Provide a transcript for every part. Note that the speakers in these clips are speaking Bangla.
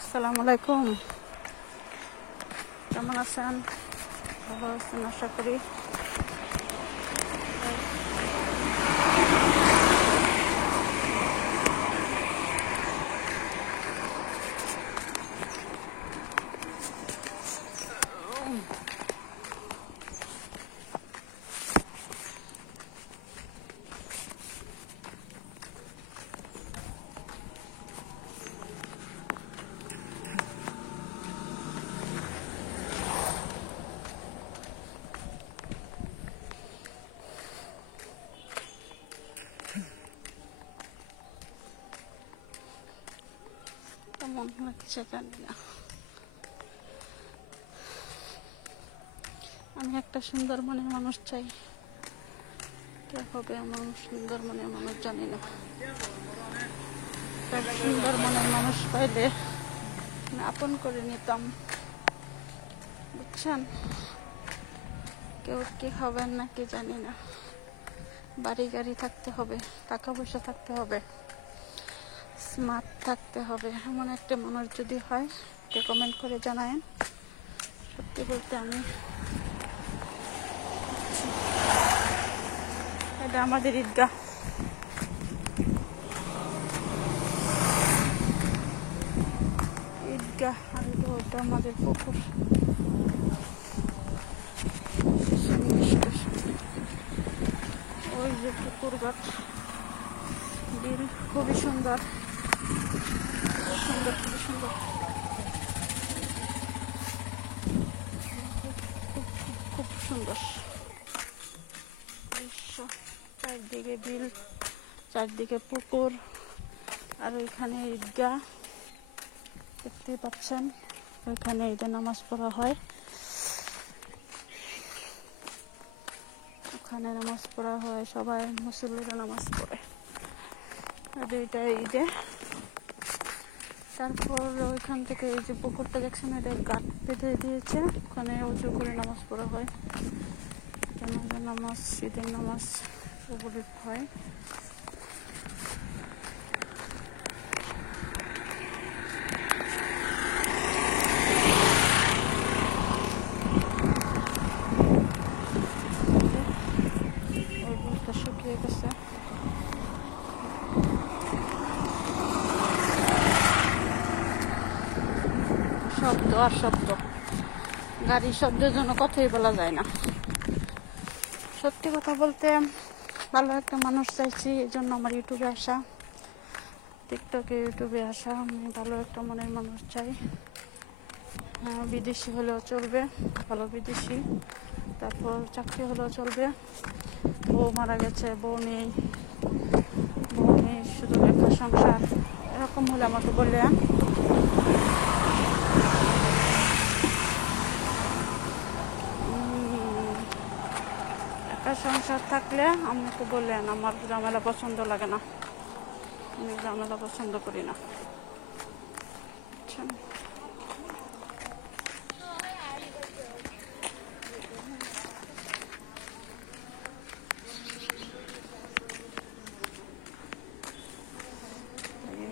আসসালামু আলাইকুম। কেমন আছেন? ভালো আছেন আশা করি। কেমন লাগছে জানি না। আমি একটা সুন্দর মনের মানুষ চাই। কে হবে আমার সুন্দর মনের মানুষ জানি না। সুন্দর মনের মানুষ পাইলে আপন করে নিতাম, বুঝছেন? কেউ কি খাবেন নাকি জানি না। বাড়ি গাড়ি থাকতে হবে, টাকা পয়সা থাকতে হবে, স্মার্ট থাকতে হবে। এমন একটা মানুষ যদি হয় কে কমেন্ট করে জানায়েন। সত্যি বলতে আমি এটা আমাদের ঈদগাহ। ঈদগাহ আর ওটা আমাদের পুকুর। ওই যে পুকুর ঘাট, বিল খুবই সুন্দর, সুন্দর, খুবই সুন্দর, খুব সুন্দর দৃশ্য। চারদিকে বিল, চারদিকে পুকুর, আর ওইখানে ঈদগাহ দেখতেই পাচ্ছেন। ওইখানে ঈদে নামাজ পড়া হয়, ওখানে নামাজ পড়া হয়, সবাই মুসল্লিরা নামাজ পড়ে দুইটা ঈদে। তারপর ওইখান থেকে এই যে পুকুরটা দেখছেন, এটা গাঁট বেঁধে দিয়েছে, ওখানে উঁচু করে নামাজ পড়া হয়। জানাজা নামাজ, ঈদের নামাজ ওগুলি হয়। ওই বুলটা শুকিয়ে গেছে। শব্দ আর শব্দ, গাড়ির শব্দের জন্য কথাই বলা যায় না। সত্যি কথা বলতে ভালো একটা মানুষ চাইছি, এই জন্য আমার ইউটিউবে আসা, টিকটকে ইউটিউবে আসা। আমি ভালো একটা মনের মানুষ চাই। হ্যাঁ, বিদেশি হলেও চলবে, ভালো বিদেশি। তারপর চাকরি হলেও চলবে। বউ মারা গেছে, বউ নেই, শুধু একা সংসার, এরকম হলে আমাকে বললেন। একা সংসার থাকলে আমাকে বললেন, আমার ঝামেলা পছন্দ লাগে না, আমি ঝামেলা পছন্দ করি না।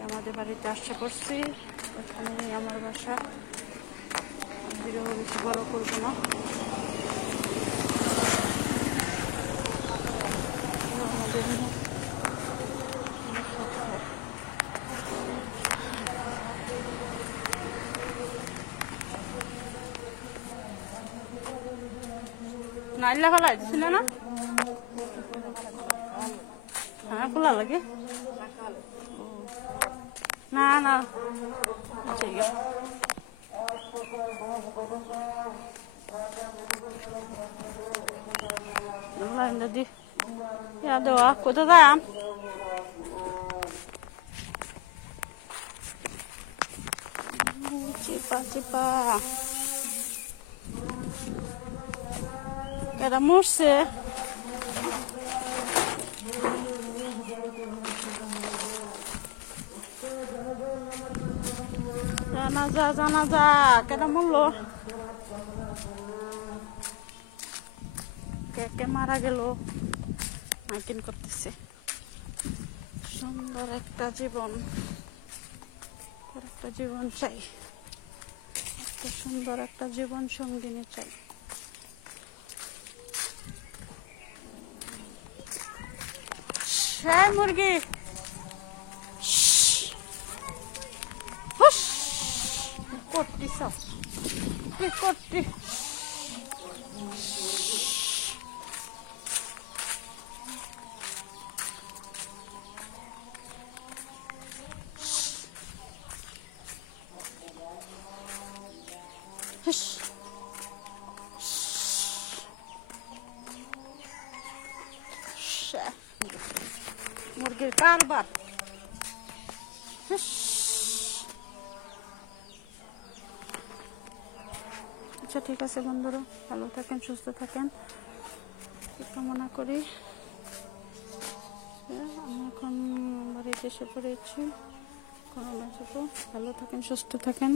আমাদের বাড়িতে আসা করছি, এখানে আমার বাসা। ভিডিও বেশি বড় করবো না। আমাদের নাইলা ফেলা দিছিল না? হ্যাঁ, খোলা লাগে না না, ঠিক আছে। দি দেওয়া কোথায় যাম? চিপা চিপা এরা মরছে। জানাজা জানাজা কেন মরলো? কে মারা গেল? মাইকিং করতেছে। সুন্দর একটা জীবন। একটা জীবন চাই, একটা সুন্দর একটা জীবন সঙ্গিনী চাই। হ্যাঁ মুরগি, হুস করতি সব কি করতি। মুরগির কারবার। আচ্ছা ঠিক আছে বন্ধুরা, ভালো থাকেন, সুস্থ থাকেন, কামনা করি। আমি এখন বাড়িতে এসে পড়েছি, ভালো থাকেন, সুস্থ থাকেন।